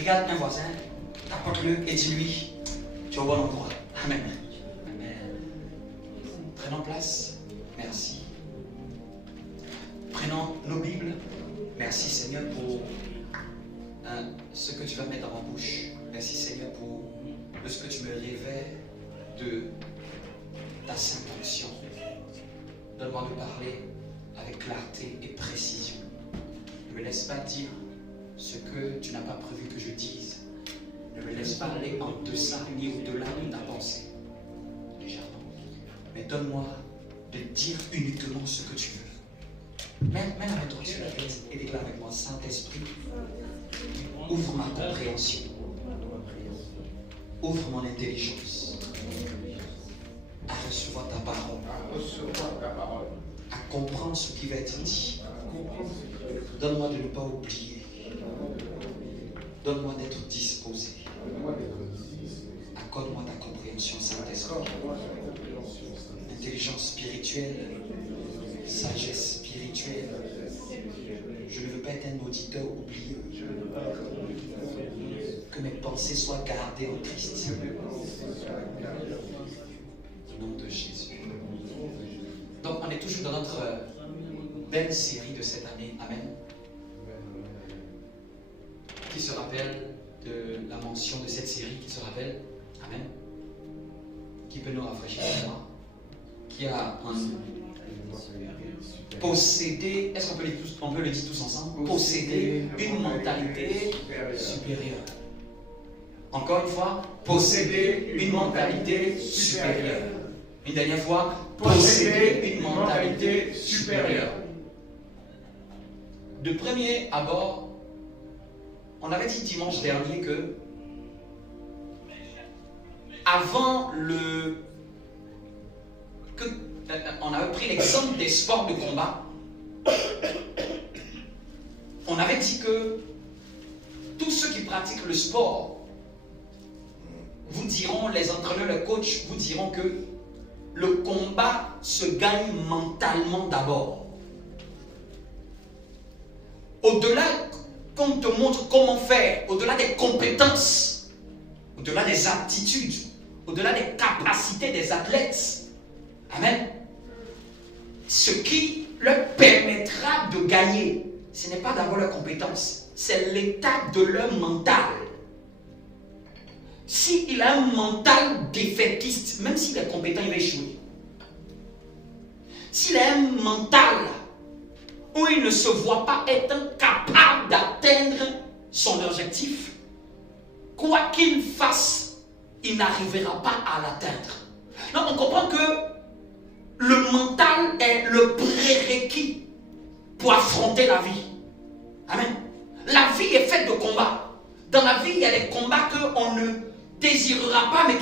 Regarde un voisin, tapote-le et dis-lui, tu es au bon endroit. Amen. Amen. Prenons place. Merci. Prenons nos Bibles. Merci Seigneur pour ce que tu vas mettre dans ma bouche. Merci Seigneur pour ce que tu me révèles de ta sainte onction. Donne-moi de parler avec clarté et précision. Ne me laisse pas dire ce que tu n'as pas prévu que je dise. Ne me laisse pas aller en deçà ni au-delà de ta pensée. Légèrement. Mais donne-moi de dire uniquement ce que tu veux. Mets la main droite sur la tête et déclare avec moi, Saint-Esprit, ouvre ma compréhension. Ouvre mon intelligence à recevoir ta parole, à comprendre ce qui va être dit. Donne-moi de ne pas oublier. Donne-moi d'être disposé. Accorde-moi ta compréhension, Saint-Esprit. Intelligence spirituelle, sagesse spirituelle. Je ne veux pas être un auditeur oublieux. Que mes pensées soient gardées en Christ. Au nom de Jésus. Donc on est toujours dans notre belle série de cette année. Amen. Qui se rappelle de la mention de cette série, qui se rappelle? Amen. Qui peut nous rafraîchir la mémoire? Qui a possédé, est-ce qu'on peut le dire tous ensemble? Posséder une mentalité supérieure. Encore une fois, posséder une mentalité supérieure. Une dernière fois, posséder une mentalité supérieure. De premier abord, on avait dit dimanche dernier que avant on avait pris l'exemple des sports de combat. On avait dit que tous ceux qui pratiquent le sport vous diront, les entraîneurs, les coachs vous diront que le combat se gagne mentalement d'abord. Au-delà qu'on te montre comment faire, au-delà des compétences, au-delà des aptitudes, au-delà des capacités des athlètes, amen, ce qui leur permettra de gagner, ce n'est pas d'abord leurs compétences, c'est l'état de leur mental. S'il a un mental défaitiste, même s'il est compétent, il va échouer. S'il a un mental où il ne se voit pas être capable d'atteindre son objectif, quoi qu'il fasse, il n'arrivera pas à l'atteindre. Donc on comprend que le mental est le prérequis pour affronter la vie. Amen. La vie est faite de combats. Dans la vie, il y a des combats qu'on ne désirera pas, mais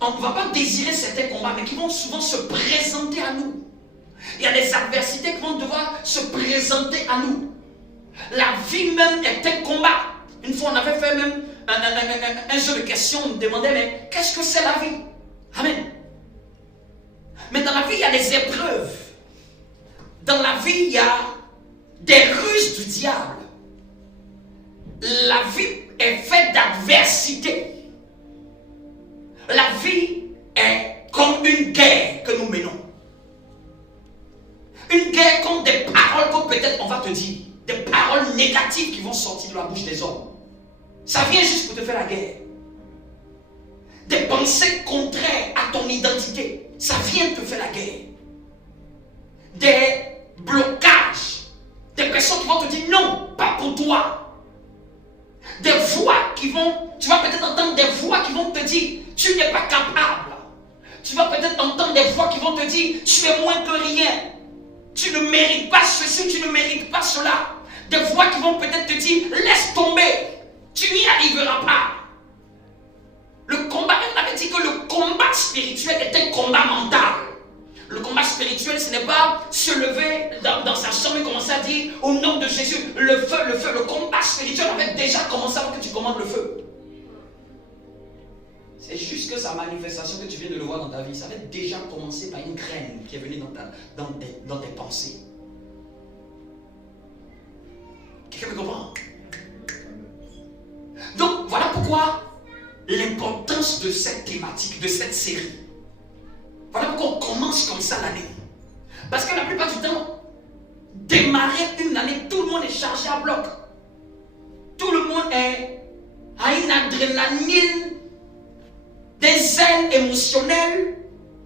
on ne va pas désirer certains combats, mais qui vont souvent se présenter à nous. Il y a des adversités qui vont devoir se présenter à nous. La vie même est un combat. Une fois, on avait fait même un jeu de questions. On me demandait, mais qu'est-ce que c'est la vie? Amen. Mais dans la vie, il y a des épreuves. Dans la vie, il y a des ruses du diable. La vie est faite d'adversité. La vie est comme une guerre que nous menons. Une guerre contre des paroles que peut-être on va te dire. Des paroles négatives qui vont sortir de la bouche des hommes. Ça vient juste pour te faire la guerre. Des pensées contraires à ton identité. Ça vient te faire la guerre. Des blocages. Des personnes qui vont te dire non, pas pour toi. Des voix qui vont, tu vas peut-être entendre des voix qui vont te dire tu n'es pas capable. Tu vas peut-être entendre des voix qui vont te dire tu es moins que rien. Tu ne mérites pas ceci, tu ne mérites pas cela. Des voix qui vont peut-être te dire laisse tomber, tu n'y arriveras pas. Le combat, on avait dit que le combat spirituel est un combat mental. Le combat spirituel, ce n'est pas se lever dans sa chambre et commencer à dire au nom de Jésus, le feu, le feu. Le combat spirituel avait déjà commencé avant que tu commandes le feu. C'est juste que sa manifestation que tu viens de le voir dans ta vie, ça avait déjà commencé par une graine qui est venue dans tes pensées. Quelqu'un me comprend? pourquoi l'importance de cette thématique, de cette série. Voilà pourquoi on commence comme ça l'année. Parce que la plupart du temps, démarrer une année, tout le monde est chargé à bloc. Tout le monde a une adrénaline, des ailes émotionnelles,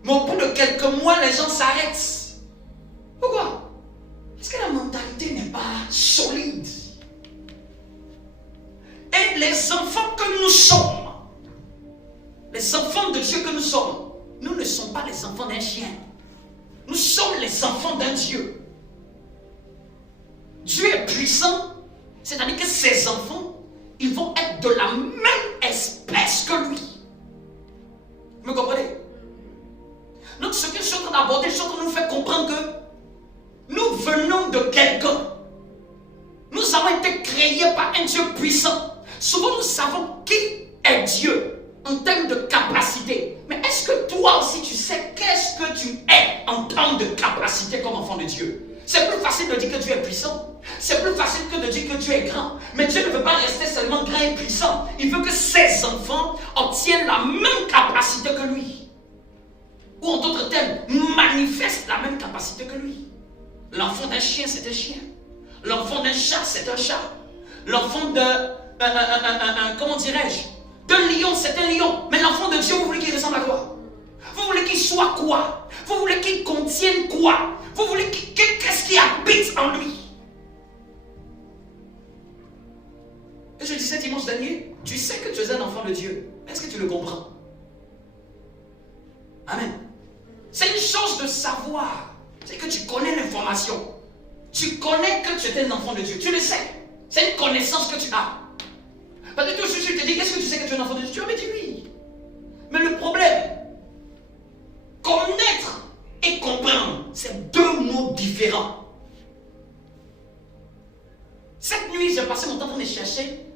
mais au bout de quelques mois, les gens s'arrêtent. Pourquoi? Parce que la mentalité n'est pas solide. Et les enfants que nous sommes, les enfants de Dieu que nous sommes, nous ne sommes pas les enfants d'un chien. Nous sommes les enfants d'un Dieu. Dieu est puissant, c'est-à-dire que ses enfants, ils vont être de la même espèce que lui. Vous me comprenez? Donc ce que je suis en train d'aborder, je suis en train de nous faire comprendre que nous venons de quelqu'un. Nous avons été créés par un Dieu puissant. Souvent nous savons qui est Dieu en termes de capacité. Mais est-ce que toi aussi tu sais qu'est-ce que tu es en termes de capacité comme enfant de Dieu? C'est plus facile de dire que Dieu est puissant. C'est plus facile que de dire que Dieu est grand. Mais Dieu ne veut pas rester seulement grand et puissant. Il veut que ses enfants obtiennent la même capacité que lui. Ou en d'autres termes, manifestent la même capacité que lui. L'enfant d'un chien, c'est un chien. L'enfant d'un chat, c'est un chat. L'enfant de... comment dirais-je? D'un lion, c'est un lion. Mais l'enfant de Dieu, vous voulez qu'il ressemble à quoi? Vous voulez qu'il soit quoi? Vous voulez qu'il contienne quoi? Vous voulez qu'est-ce qui habite en lui? Et je disais dimanche dernier, tu sais que tu es un enfant de Dieu. Est-ce que tu le comprends? Amen. C'est une chose de savoir. C'est que tu connais l'information. Tu connais que tu es un enfant de Dieu. Tu le sais. C'est une connaissance que tu as. Parce que je te dis, qu'est-ce que tu sais que tu es un enfant de Dieu? Tu avais dit oui. Mais le problème, connaître et comprendre, c'est deux mots différents. Cette nuit, j'ai passé mon temps en train de chercher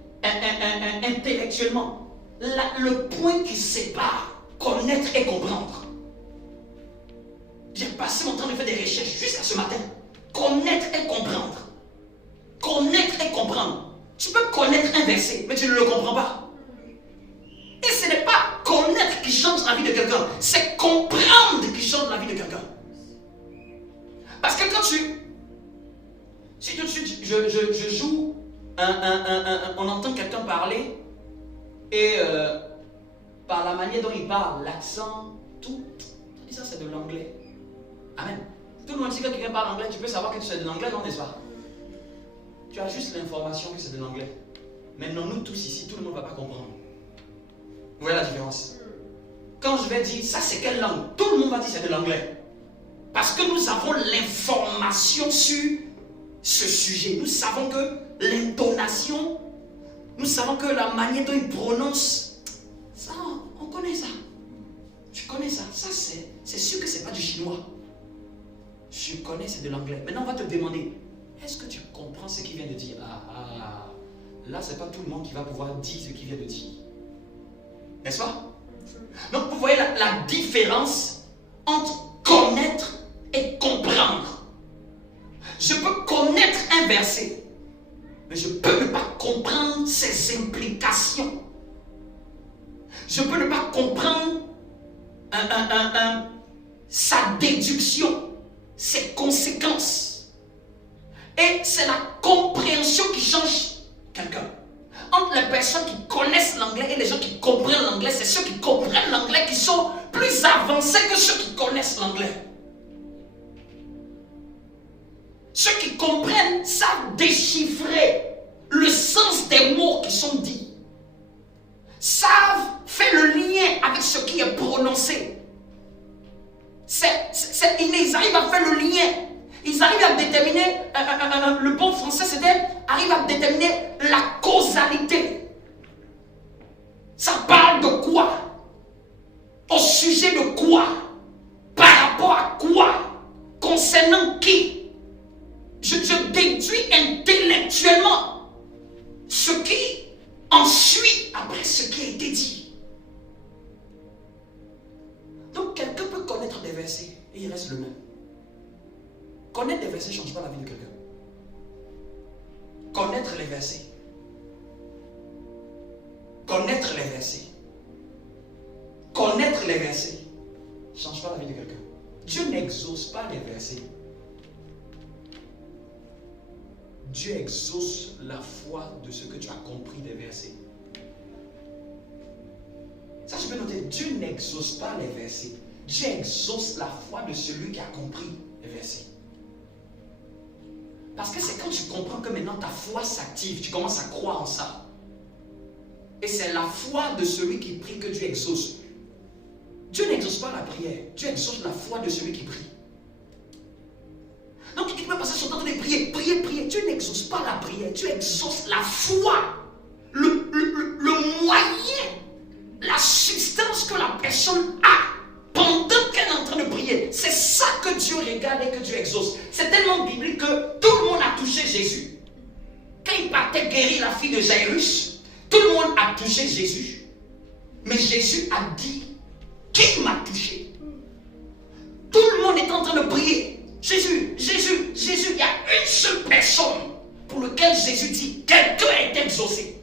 intellectuellement le point qui sépare connaître et comprendre. J'ai passé mon temps de faire des recherches jusqu'à ce matin. Connaître et comprendre. Connaître et comprendre. Tu peux connaître un verset, mais tu ne le comprends pas. Et ce n'est pas connaître qui change la vie de quelqu'un, c'est comprendre qui change la vie de quelqu'un. Parce que quand si tout de suite je joue, on entend quelqu'un parler, et par la manière dont il parle, l'accent, tout ça c'est de l'anglais. Amen. Tout le monde dit que quelqu'un parle anglais, tu peux savoir que c'est de l'anglais, non, n'est-ce pas? Tu as juste l'information que c'est de l'anglais. Maintenant, nous tous ici, tout le monde ne va pas comprendre. Vous voyez la différence? Quand je vais dire, ça c'est quelle langue? Tout le monde va dire c'est de l'anglais. Parce que nous avons l'information sur ce sujet. Nous savons que l'intonation, nous savons que la manière dont il prononce, ça, on connaît ça. Tu connais ça. Ça, c'est sûr que ce n'est pas du chinois. Je connais, c'est de l'anglais. Maintenant, on va te demander, est-ce que tu comprends ce qu'il vient de dire? Là, ce n'est pas tout le monde qui va pouvoir dire ce qu'il vient de dire. N'est-ce pas? Donc, vous voyez la différence entre connaître et comprendre. Je peux connaître un verset, mais je peux ne pas comprendre ses implications. Je peux ne pas comprendre sa déduction, ses conséquences. Et c'est la compréhension qui change quelqu'un. Entre les personnes qui connaissent l'anglais et les gens qui comprennent l'anglais, c'est ceux qui comprennent l'anglais qui sont plus avancés que ceux qui connaissent l'anglais. Ceux qui comprennent savent déchiffrer le sens des mots qui sont dits. Savent faire le lien avec ce qui est prononcé. Ils arrivent à faire le lien. Ils arrivent à déterminer, le bon français c'était, arrive à déterminer la causalité. Ça parle de quoi? Au sujet de quoi? Par rapport à quoi? Concernant qui? Je déduis intellectuellement ce qui en suit après ce qui a été dit. Donc quelqu'un peut connaître des versets et il reste le même. Connaître des versets ne change pas la vie de quelqu'un. Connaître les versets connaître les versets. Connaître les versets ne change pas la vie de quelqu'un. Dieu n'exauce pas les versets. Dieu exauce la foi de ce que tu as compris des versets. Ça, je peux noter. Dieu n'exauce pas les versets. Dieu exauce la foi de celui qui a compris les versets. Parce que c'est quand tu comprends que maintenant ta foi s'active, tu commences à croire en ça. Et c'est la foi de celui qui prie que Dieu exauce. Dieu n'exauce pas la prière. Dieu exauce la foi de celui qui prie. Donc tu peux passer son temps de prier, prier, prier. Dieu n'exauce pas la prière. Dieu exauce la foi. Le moyen, la substance que la personne a pendant qu'elle est en train de prier. C'est ça que Dieu regarde et que Dieu exauce. C'est tellement biblique que tout le monde a touché Jésus. Quand il partait guérir la fille de Jairus, tout le monde a touché Jésus. Mais Jésus a dit, qui m'a touché? Tout le monde est en train de prier. Jésus, Jésus, Jésus. Il y a une seule personne pour laquelle Jésus dit, quelqu'un est exaucé.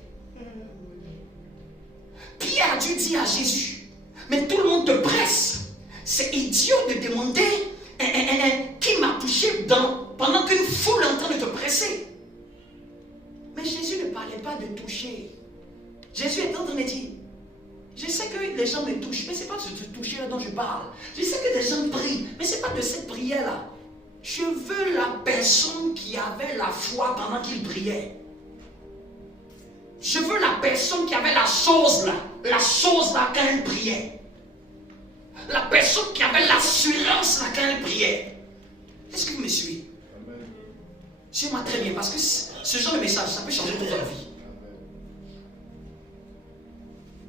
Pierre a dû dire à Jésus, mais tout le monde te presse. C'est idiot de demander qui m'a touché pendant qu'une foule est en train de te presser. Mais Jésus ne parlait pas de toucher. Jésus est en train de dire, je sais que les gens me touchent, mais ce n'est pas de ce toucher-là dont je parle. Je sais que des gens prient, mais ce n'est pas de cette prière-là. Je veux la personne qui avait la foi pendant qu'il priait. Je veux la personne qui avait la chose là quand elle priait. La personne qui avait l'assurance là quand elle priait. Est-ce que vous me suivez? Suivez-moi très bien, parce que ce genre de message, ça peut changer toute votre vie.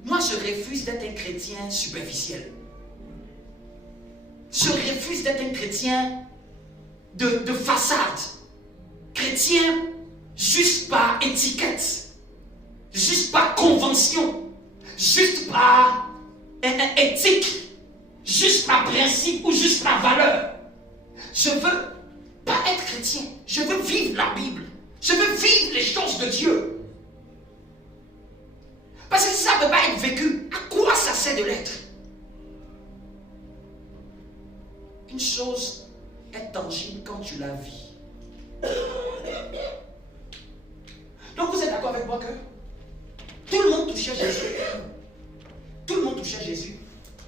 Moi, je refuse d'être un chrétien superficiel. Je refuse d'être un chrétien de façade. Chrétien juste par étiquette, juste par convention, juste par éthique, juste par principe ou juste par valeur. Je veux pas être chrétien, je veux vivre la Bible. Je veux vivre les choses de Dieu. Parce que si ça ne peut pas être vécu, à quoi ça sert de l'être? Une chose est tangible quand tu la vis. Donc vous êtes d'accord avec moi que tout le monde touchait Jésus. Tout le monde touchait Jésus.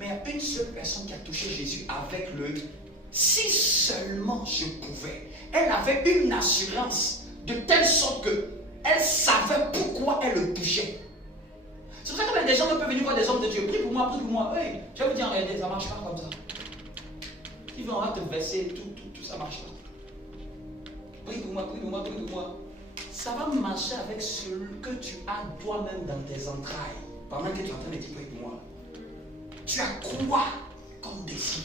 Mais il y a une seule personne qui a touché Jésus avec le « si seulement je pouvais ». Elle avait une assurance de telle sorte qu'elle savait pourquoi elle le touchait. C'est pour ça que des gens peuvent venir voir des hommes de Dieu. Prie pour moi, prie pour moi. Oui, je vais vous dire en réalité, ça ne marche pas comme ça. Ils vont te verser, tout ça ne marche pas. Prie pour moi, prie pour moi, prie pour moi. Ça va marcher avec ce que tu as toi-même dans tes entrailles. Pendant que tu es en train de dire prie pour moi. Tu as quoi comme défi?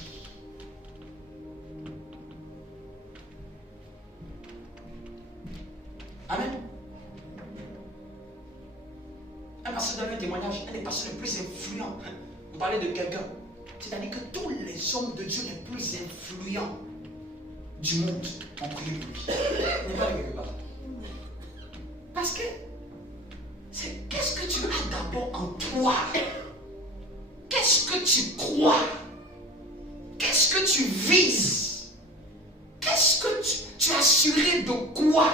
Amen. Un pasteur donne un témoignage, un des pasteurs les plus influents. On parlait de quelqu'un. C'est-à-dire que tous les hommes de Dieu les plus influents du monde ont prié pour lui. Il n'est pas quelque part. Parce que qu'est-ce que tu as d'abord en toi? Qu'est-ce que tu crois? Qu'est-ce que tu vises? Qu'est-ce que tu es assuré de quoi?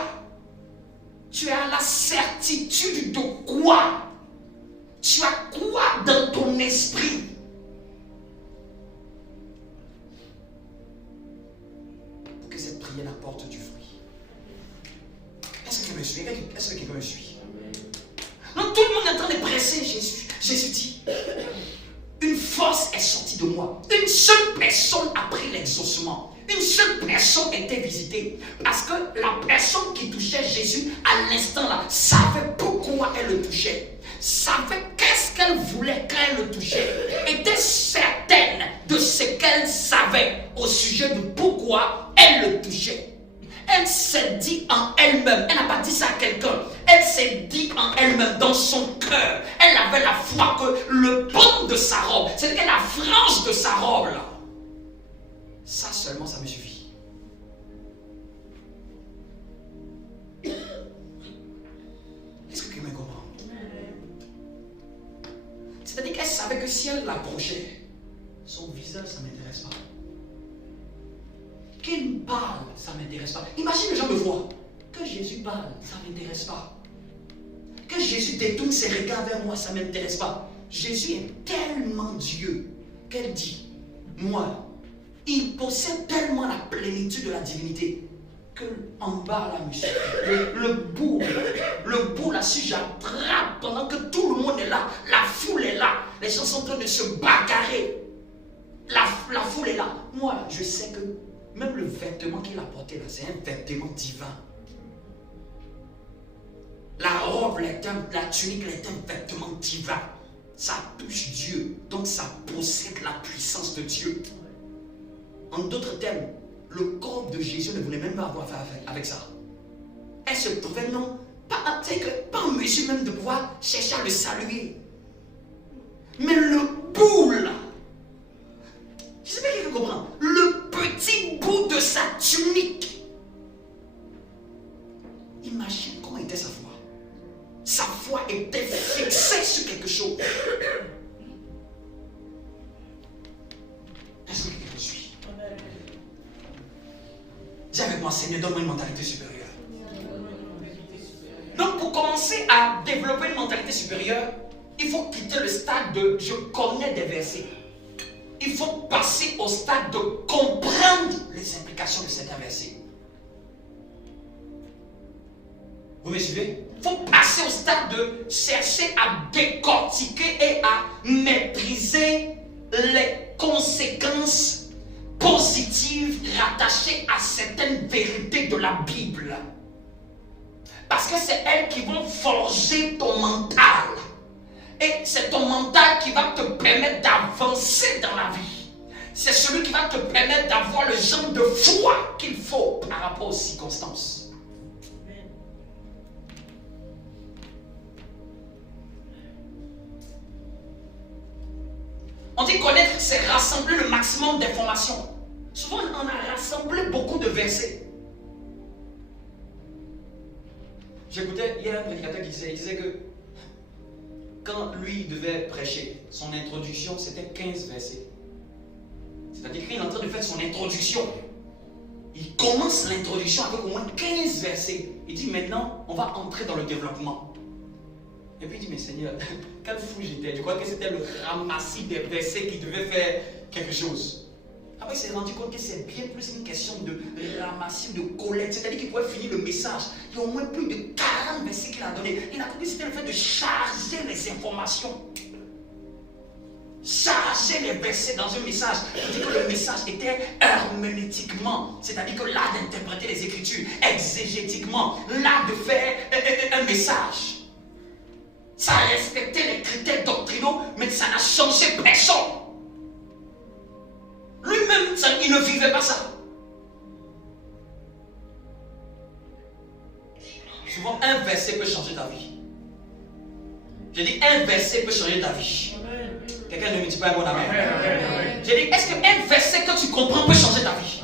Tu as la certitude de quoi? Tu as quoi dans ton esprit? Pour que cette prière apporte du fruit. Est-ce que tu me suis? Est-ce que quelqu'un me suit? Donc tout le monde est en train de presser Jésus. Jésus dit, une force est sortie de moi. Une seule personne a pris l'exaucement. Une seule personne était visitée. Parce que la personne qui touchait Jésus, à l'instant là, savait pourquoi elle le touchait. Savait qu'est-ce qu'elle voulait quand elle le touchait. Était certaine de ce qu'elle savait au sujet de pourquoi elle le touchait. Elle s'est dit en elle-même, elle n'a pas dit ça à quelqu'un, elle s'est dit en elle-même, dans son cœur, elle avait la foi que le pan de sa robe, c'était la frange de sa robe là. Ça seulement, ça me suffit. Est-ce que quelqu'un comprend? savait que si elle l'approchait, son visage, ça ne m'intéresse pas. Qu'il parle, ça ne m'intéresse pas. Imagine les gens me voient. Que Jésus parle, ça ne m'intéresse pas. Que Jésus détourne ses regards vers moi, ça ne m'intéresse pas. Jésus est tellement Dieu qu'elle dit, moi, il possède tellement la plénitude de la divinité que en bas là, monsieur, le bout là, si j'attrape pendant que tout le monde est là, la foule est là, les gens sont en train de se bagarrer, la foule est là. Moi, je sais que même le vêtement qu'il a porté là, c'est un vêtement divin. La robe, la tunique est un vêtement divin. Ça touche Dieu, donc ça possède la puissance de Dieu. En d'autres termes, le corps de Jésus ne voulait même pas avoir affaire avec ça. Elle se trouvait pas en mesure même de pouvoir chercher à le saluer. Mais le bout là, je ne sais pas qui comprend, le petit bout de sa tunique. Imagine comment était sa foi. Sa foi était fixée sur quelque chose. Est-ce que quelqu'un me suit? Dis avec moi, Seigneur, donne-moi une mentalité supérieure. Donc, pour commencer à développer une mentalité supérieure, il faut quitter le stade de je connais des versets. Il faut passer au stade de comprendre les implications de certains versets. Vous me suivez? Il faut passer au stade de chercher à décortiquer et à maîtriser les conséquences positives rattachées à certaines vérités de la Bible. Parce que c'est elles qui vont forger ton mental. Et c'est ton mental qui va te permettre d'avancer dans la vie. C'est celui qui va te permettre d'avoir le genre de foi qu'il faut par rapport aux circonstances. On dit connaître, c'est rassembler le maximum d'informations. Souvent, on a rassemblé beaucoup de versets. J'écoutais hier un prédicateur qui disait que quand lui devait prêcher, son introduction, c'était 15 versets. C'est-à-dire qu'il est en train de faire son introduction. Il commence l'introduction avec au moins 15 versets. Il dit maintenant, on va entrer dans le développement. Et puis il dit, mais Seigneur, quelle fou j'étais. Je crois que c'était le ramassis des versets qui devait faire quelque chose. Après, il s'est rendu compte que c'est bien plus une question de ramassis, de collecte. C'est-à-dire qu'il pouvait finir le message. Il y a au moins plus de 40 versets qu'il a donné. Il a compris que c'était le fait de charger les informations. Charger les versets dans un message. Il dit que le message était herméneutiquement, c'est-à-dire que l'art d'interpréter les Écritures, exégétiquement, l'art de faire un message. Ça respectait les critères doctrinaux, mais ça n'a changé personne. Lui-même, il ne vivait pas ça. Souvent, un verset peut changer ta vie. Je dis, un verset peut changer ta vie. Quelqu'un ne me dit pas un bon amen. Je dis, est-ce qu'un verset que tu comprends peut changer ta vie?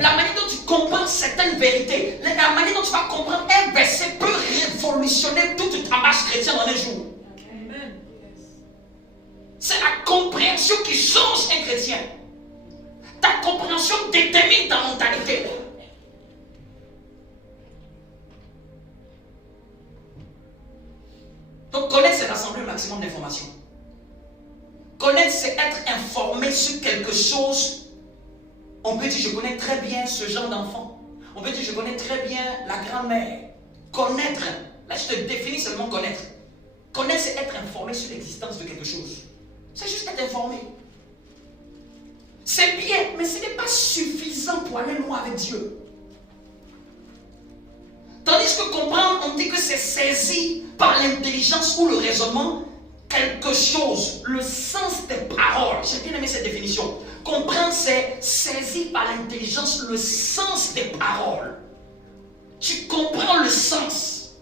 La manière dont tu comprends certaines vérités, la manière dont tu vas comprendre un verset peut révolutionner toute ta marche chrétienne en un jour. C'est la compréhension qui change un chrétien. Ta compréhension détermine ta mentalité. Donc connaître, c'est rassembler le maximum d'informations. Connaître, c'est être informé sur quelque chose. On peut dire, je connais très bien ce genre d'enfant. On peut dire, je connais très bien la grand-mère. Connaître, là je te définis seulement connaître. Connaître, c'est être informé sur l'existence de quelque chose. C'est juste être informé. C'est bien, mais ce n'est pas suffisant pour aller loin avec Dieu. Tandis que comprendre, on dit que c'est saisi par l'intelligence ou le raisonnement quelque chose, le sens des paroles. J'ai bien aimé cette définition. Comprendre, c'est saisir par l'intelligence le sens des paroles. Tu comprends le sens.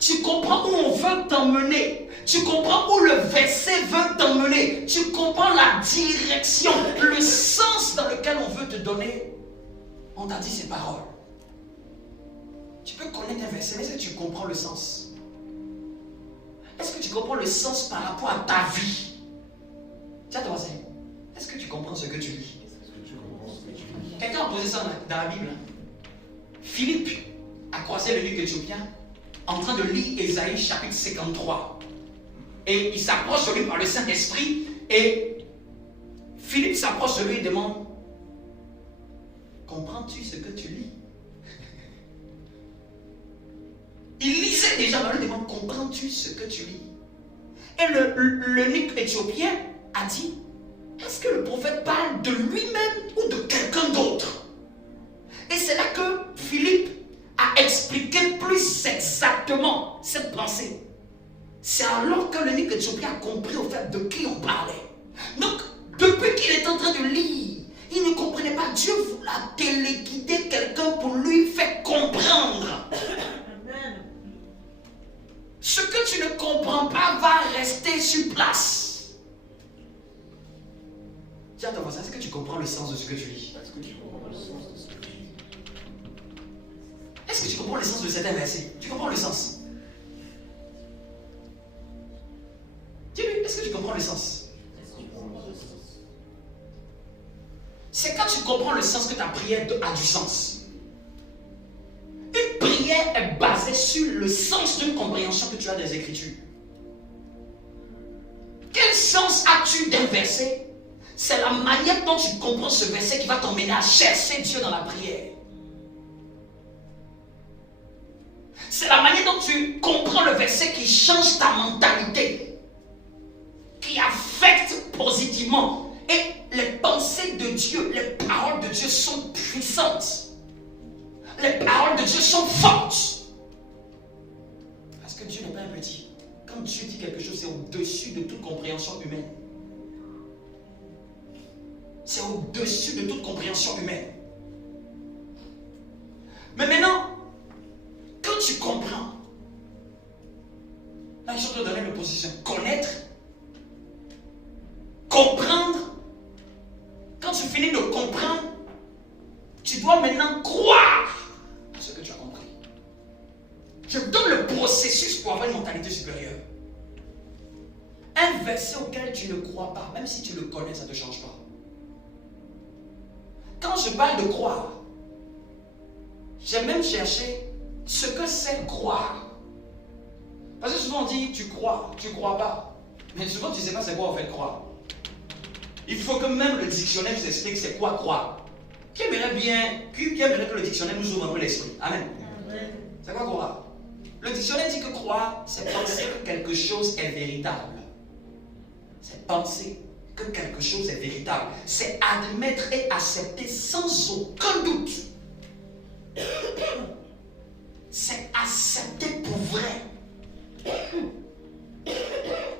Tu comprends où on veut t'emmener. Tu comprends où le verset veut t'emmener. Tu comprends la direction, le sens dans lequel on veut te donner. On t'a dit ces paroles. Tu peux connaître un verset, mais est-ce que tu comprends le sens? Est-ce que tu comprends le sens par rapport à ta vie? que tu lis. Quelqu'un a posé ça dans la Bible. Philippe a croisé l'eunuque éthiopien en train de lire Ésaïe chapitre 53. Et il s'approche de lui par le Saint-Esprit. Et Philippe s'approche de lui et demande: comprends-tu ce que tu lis? Il lisait déjà, mais lui demande: comprends-tu ce que tu lis? Et l'eunuque éthiopien a dit: est-ce que le prophète parle de lui-même ou de quelqu'un d'autre? Et c'est là que Philippe a expliqué plus exactement cette pensée. C'est alors que l'eunuque éthiopien a compris au fait de qui on parlait. Donc, depuis qu'il est en train de lire, il ne comprenait pas. Dieu voulait téléguider quelqu'un pour lui faire comprendre. Ce que tu ne comprends pas va rester sur place. Tiens, ton voisin, est-ce que tu comprends le sens de ce que tu lis? Est-ce que tu comprends le sens de certains versets? Tu comprends le sens? Dis-lui, est-ce que tu comprends le sens? C'est quand tu comprends le sens que ta prière a du sens. Une prière est basée sur le sens d'une compréhension que tu as des Écritures. Quel sens as-tu d'un verset? C'est la manière dont tu comprends ce verset qui va t'emmener à chercher Dieu dans la prière. C'est la manière dont tu comprends le verset qui change ta mentalité, qui affecte positivement. Et les pensées de Dieu, les paroles de Dieu sont puissantes. Les paroles de Dieu sont fortes. Parce que Dieu n'est pas un petit. Quand Dieu dit quelque chose, c'est au-dessus de toute compréhension humaine. C'est au-dessus de toute compréhension humaine. Mais maintenant, quand tu comprends, là, je te donner une position. Connaître, comprendre. Quand tu finis de comprendre, tu dois maintenant croire à ce que tu as compris. Je donne le processus pour avoir une mentalité supérieure. Un verset auquel tu ne crois pas, même si tu le connais, ça ne te change pas. Quand je parle de croire, j'ai même cherché ce que c'est croire. Parce que souvent on dit tu crois pas. Mais souvent tu ne sais pas c'est quoi en fait croire. Il faut que même le dictionnaire nous explique c'est quoi croire. Qui aimerait que le dictionnaire nous ouvre un peu l'esprit? Amen. C'est quoi croire? Le dictionnaire dit que croire, c'est penser que quelque chose est véritable. C'est penser que quelque chose est véritable. C'est admettre et accepter sans aucun doute. C'est accepter pour vrai.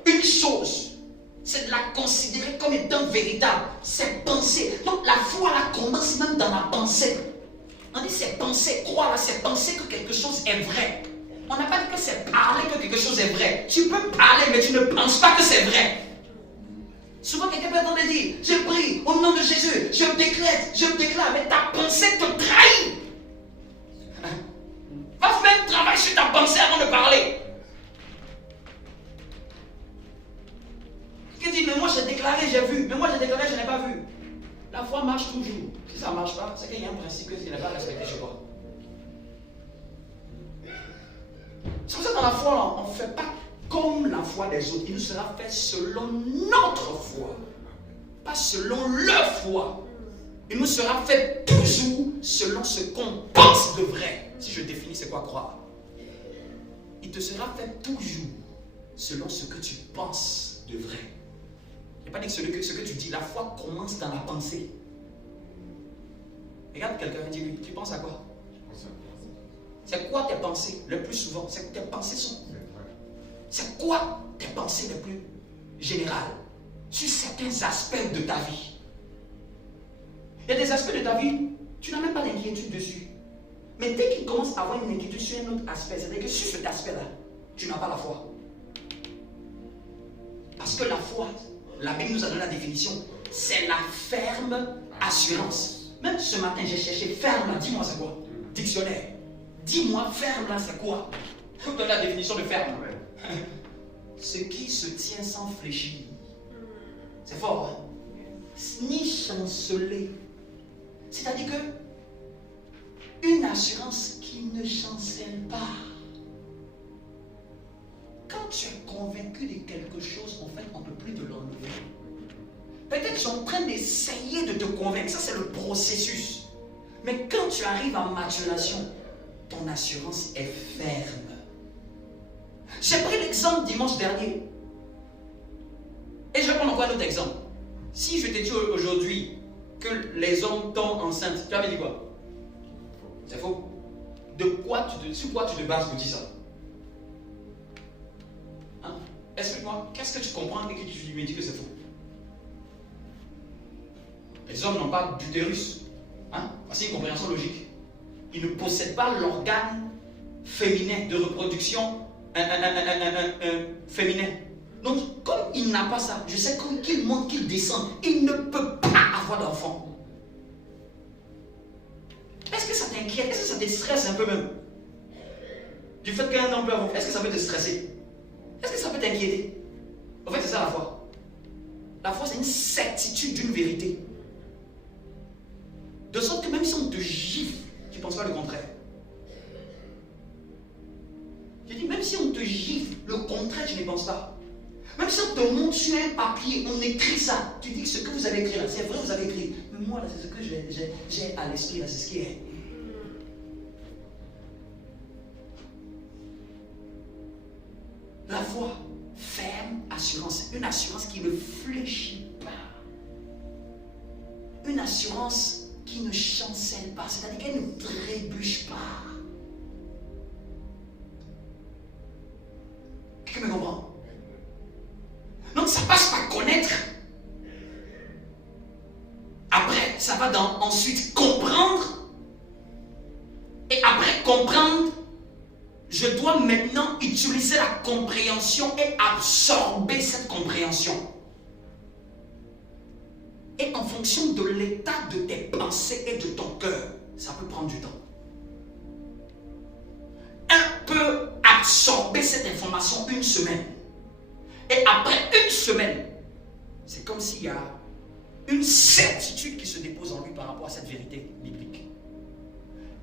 Une chose, c'est de la considérer comme étant véritable. C'est penser. Donc la foi là commence même dans la pensée. On dit c'est penser, croire là, c'est penser que quelque chose est vrai. On n'a pas dit que c'est parler que quelque chose est vrai. Tu peux parler mais tu ne penses pas que c'est vrai. Souvent quelqu'un peut entendre dire, je prie au nom de Jésus, je me déclare, mais ta pensée te trahit. Va faire un travail sur ta pensée avant de parler. Quelqu'un dit, mais moi j'ai déclaré, j'ai vu. Mais moi j'ai déclaré, je n'ai pas vu. La foi marche toujours. Si ça ne marche pas, c'est qu'il y a un principe que tu n'as pas respecté chez toi. C'est pour ça que dans la foi, là, on ne fait pas comme la foi des autres. Il nous sera fait selon notre foi. Pas selon leur foi. Il nous sera fait toujours selon ce qu'on pense de vrai. Si je définis c'est quoi croire. Il te sera fait toujours selon ce que tu penses de vrai. Il n'y a pas dit que ce que tu dis, la foi commence dans la pensée. Regarde quelqu'un et dis-lui, tu penses à quoi? C'est quoi tes pensées le plus souvent? C'est que tes pensées sont... C'est quoi tes pensées les plus générales sur certains aspects de ta vie? Il y a des aspects de ta vie, tu n'as même pas d'inquiétude dessus. Mais dès qu'il commence à avoir une inquiétude sur un autre aspect, c'est-à-dire que sur cet aspect-là, tu n'as pas la foi. Parce que la foi, la Bible nous a donné la définition, c'est la ferme assurance. Même ce matin, j'ai cherché ferme là, dis-moi c'est quoi? Dictionnaire. Dis-moi ferme là, c'est quoi? Je vous donne la définition de ferme. Ce qui se tient sans fléchir. C'est fort, hein? ni chanceler. C'est-à-dire que une assurance qui ne chancelle pas. Quand tu es convaincu de quelque chose, en fait, on ne peut plus te l'enlever. Peut-être que je suis en train d'essayer de te convaincre, ça c'est le processus. Mais quand tu arrives à maturation, ton assurance est ferme. J'ai pris l'exemple dimanche dernier. Et je vais prendre encore un autre exemple. Si je t'ai dit aujourd'hui que les hommes tombent enceintes, tu avais dit quoi? C'est faux. Sur quoi tu te bases pour dire ça? Hein? Explique-moi, qu'est-ce que tu comprends et que tu me dis que c'est faux? Les hommes n'ont pas d'utérus. Hein? C'est une compréhension logique. Ils ne possèdent pas l'organe féminin de reproduction féminin. Donc, comme il n'a pas ça, je sais qu'il monte, qu'il descend, il ne peut pas avoir d'enfant. Est-ce que ça t'inquiète? Est-ce que ça te stresse un peu même? Du fait qu'un homme peut avoir, est-ce que ça peut te stresser? Est-ce que ça peut t'inquiéter? En fait, c'est ça la foi. La foi, c'est une certitude d'une vérité. De sorte que même si on te gifle, tu ne penses pas le contraire. Je dis, même si on te gifle, le contraire, tu ne penses pas. Même si on te montre sur un papier, on écrit ça, tu dis que ce que vous avez écrit là, c'est vrai, vous avez écrit. Mais moi, là, c'est ce que j'ai à l'esprit, là, c'est ce qui est. La foi, ferme assurance. Une assurance qui ne fléchit pas. Une assurance qui ne chancelle pas, c'est-à-dire qu'elle ne trébuche pas. Quelqu'un me comprend? Donc ça passe par connaître. Après, ça va dans ensuite comprendre. Et après comprendre, je dois maintenant utiliser la compréhension et absorber cette compréhension. Et en fonction de l'état de tes pensées et de ton cœur, ça peut prendre du temps. Un peut absorber cette information une semaine. Et après une semaine, c'est comme s'il y a une certitude qui se dépose en lui par rapport à cette vérité biblique.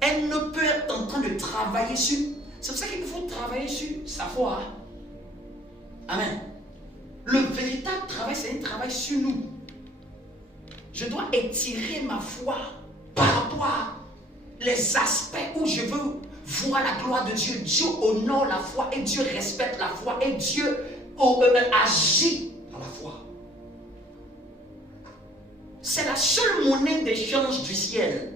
Elle ne peut être en train de travailler sur. C'est pour ça qu'il faut travailler sur sa foi. Amen. Le véritable travail, c'est un travail sur nous. Je dois étirer ma foi par rapport à les aspects où je veux voir la gloire de Dieu. Dieu honore la foi et Dieu respecte la foi et Dieu agit par la foi. C'est la seule monnaie d'échange du ciel.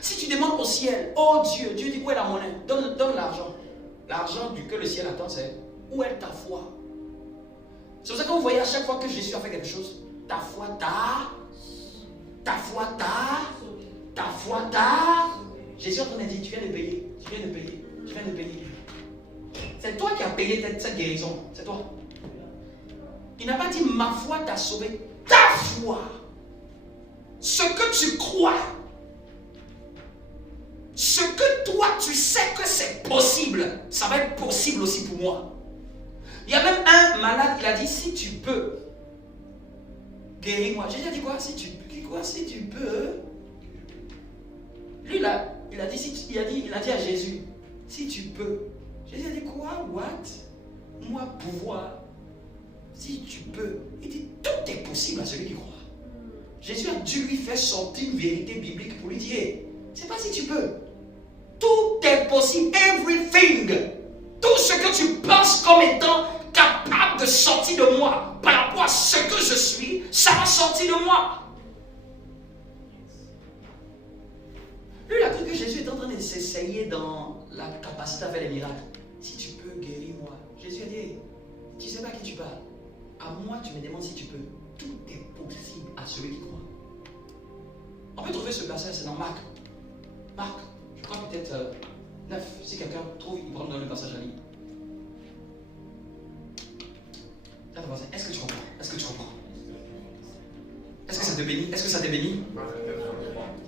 Si tu demandes au ciel, oh Dieu, Dieu dit où est la monnaie? Donne l'argent. L'argent que le ciel attend, c'est où est ta foi? C'est pour ça que vous voyez à chaque fois que Jésus a fait quelque chose, ta foi t'a. Jésus est en train de dire, tu viens de payer. C'est toi qui as payé cette guérison. C'est toi. Il n'a pas dit ma foi t'a sauvé. Ta foi. Ce que tu crois. Ce que toi tu sais que c'est possible. Ça va être possible aussi pour moi. Il y a même un malade qui a dit si tu peux. Guéris-moi. Jésus a dit quoi? Si tu peux. Lui là, il a dit à Jésus, si tu peux. Jésus a dit quoi? What? Moi pouvoir. Si tu peux. Il dit tout est possible à celui qui croit. Jésus a dû lui faire sortir une vérité biblique pour lui dire, c'est pas si tu peux. Tout est possible. Everything. Tout ce que tu penses comme étant capable de sortir de moi par rapport à ce que je suis, ça va sortir de moi. Lui, il a cru que Jésus est en train de s'essayer dans la capacité à faire les miracles. Si tu peux, guéris-moi. Jésus a dit, tu sais pas à qui tu parles. À moi, tu me demandes si tu peux. Tout est possible à celui qui croit. On peut trouver ce passage, c'est dans Marc. Marc, je crois peut-être 9. Si quelqu'un trouve, il prend dans le passage à lire. Est-ce que tu comprends? Est-ce que ça te bénit?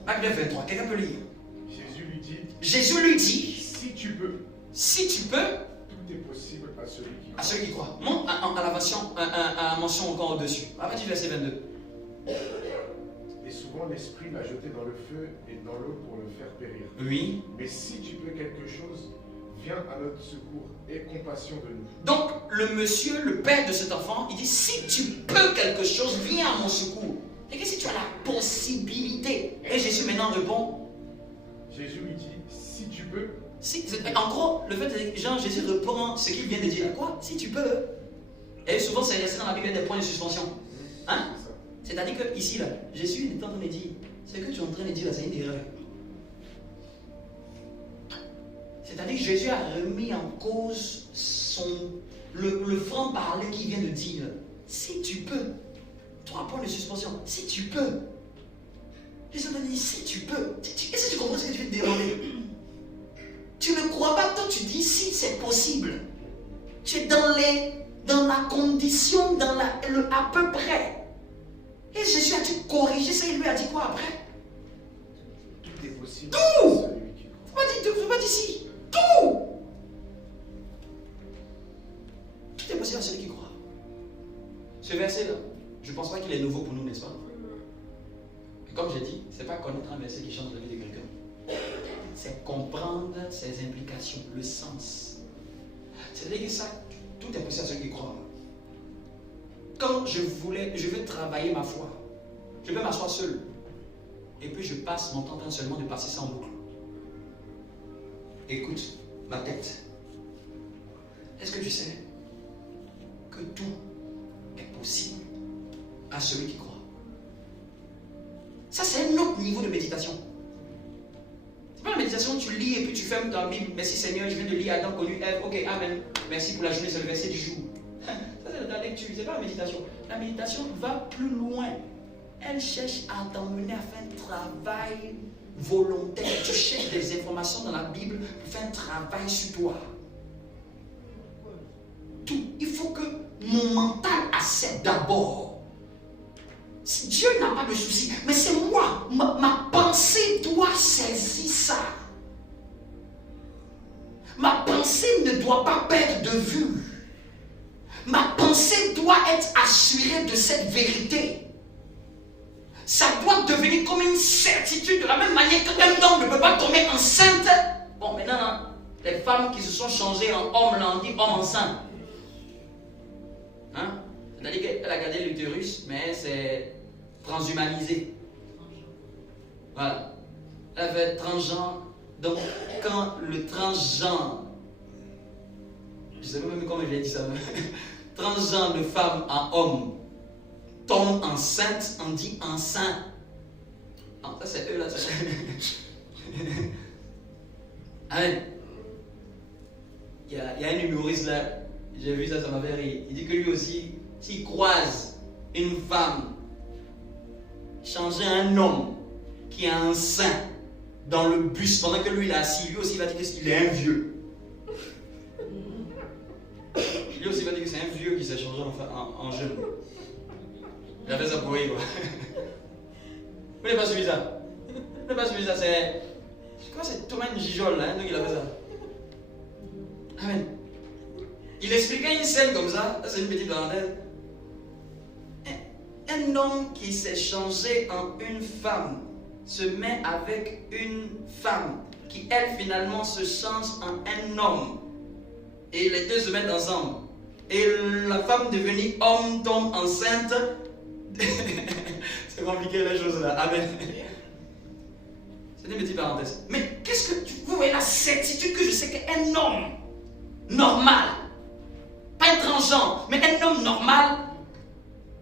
Marc 9, 23. Quelqu'un peut lire? Jésus lui dit, si tu peux, tout est possible à celui qui croit. Monte à la mention encore au-dessus. Après du verset 22. Et souvent, l'esprit l'a jeté dans le feu et dans l'eau pour le faire périr. Oui. Mais si tu peux quelque chose, viens à notre secours, aie compassion de nous. Donc, le monsieur, le père de cet enfant, il dit, si tu peux quelque chose, viens à mon secours. Et que si tu as la possibilité. Et Jésus maintenant répond. Jésus lui dit, si tu peux. Si, en gros, le fait que Jésus reprend ce qu'il vient de dire. Quoi? Si tu peux. Et souvent, c'est resté dans la Bible, il y a des points de suspension. Hein? C'est-à-dire que ici, là, Jésus est en train de dire, ce que tu es en train de dire là, c'est une erreur. C'est-à-dire que Jésus a remis en cause le franc-parler qu'il vient de dire. Si tu peux. 3 points de suspension. Si tu peux. Jésus a dit, si tu peux. Est-ce que tu comprends ce que tu viens de demander? Tu ne crois pas, toi tu dis si c'est possible. Tu es dans la condition, dans le à peu près. Et Jésus a dû corriger ça, il lui a dit quoi après? Tout est possible. Tout! Faut pas dire si. Tout! Tout est possible à celui qui croit. Ce verset-là, je ne pense pas qu'il est nouveau pour nous, n'est-ce pas? Et comme j'ai dit, ce n'est pas connaître un verset qui change la vie de quelqu'un. C'est comprendre ses implications, le sens. C'est-à-dire que ça, tout est possible à ceux qui croient. Quand je veux travailler ma foi, je vais m'asseoir seul. Et puis je passe mon temps seulement de passer ça en boucle. Écoute, ma tête. Est-ce que tu sais que tout est possible à celui qui croit? Ça, c'est un autre niveau de méditation. C'est pas la méditation, tu lis et puis tu fermes ta Bible. Merci Seigneur, je viens de lire Adam connu Ève. Ok, amen. Merci pour la journée, c'est le verset du jour. Ça, c'est la lecture, c'est pas la méditation. La méditation va plus loin. Elle cherche à t'emmener à faire un travail volontaire. Tu cherches des informations dans la Bible pour faire un travail sur toi. Tout. Il faut que mon mental accepte d'abord. Dieu n'a pas de souci, mais c'est moi. Ma pensée doit saisir ça. Ma pensée ne doit pas perdre de vue. Ma pensée doit être assurée de cette vérité. Ça doit devenir comme une certitude, de la même manière qu'un homme ne peut pas tomber enceinte. Bon, maintenant, les femmes qui se sont changées en hommes, là, on dit homme enceinte. Hein? C'est-à-dire qu'elle a gardé l'utérus, mais c'est transhumanisé. Voilà. Elle fait transgenre. Donc, quand le transgenre, je ne sais pas même comment j'ai dit ça, transgenre de femme en homme tombe enceinte, on dit enceinte. Non, ça c'est eux là. Amen. Il y a un humoriste là, j'ai vu ça, ça m'avait ri. Il dit que lui aussi, s'il croise une femme changer un homme qui est enceint dans le bus pendant que lui il est assis, lui aussi il va dire qu'il est un vieux. Lui aussi il va dire que c'est un vieux qui s'est changé en jeune. Il a fait ça pour rire quoi. Vous n'avez pas suivi ça? Vous n'avez pas suivi ça? C'est. Je crois que c'est Thomas Njijol là, donc il a fait ça. Amen. Il expliquait une scène comme ça c'est une petite parenthèse. Un homme qui s'est changé en une femme se met avec une femme qui elle finalement se change en un homme. Et les deux se mettent ensemble. Et la femme devenue homme tombe enceinte. C'est compliqué les choses là. Amen. C'est une petite parenthèse. Mais qu'est-ce que vous voyez la certitude que je sais qu'un homme normal, pas un transgenre, mais un homme normal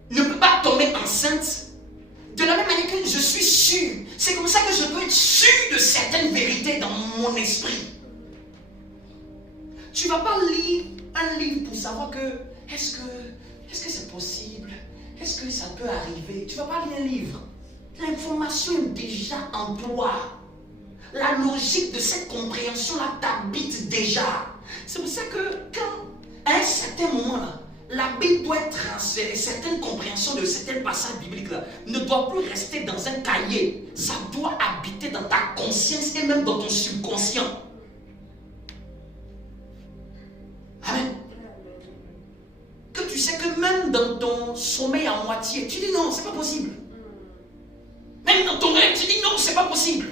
ne peut pas tomber enceinte. De la même manière que je suis sûr. C'est comme ça que je peux être sûr de certaines vérités dans mon esprit. Tu ne vas pas lire un livre pour savoir que est-ce que c'est possible? Est-ce que ça peut arriver? Tu ne vas pas lire un livre. L'information est déjà en toi. La logique de cette compréhension-là t'habite déjà. C'est pour ça que quand, à un certain moment-là, la Bible doit être transférée, certaines compréhensions de certains passages bibliques-là ne doivent plus rester dans un cahier. Ça doit habiter dans ta conscience et même dans ton subconscient. Amen. Que tu sais que même dans ton sommeil à moitié, tu dis non, c'est pas possible. même dans ton rêve, tu dis non, c'est pas possible.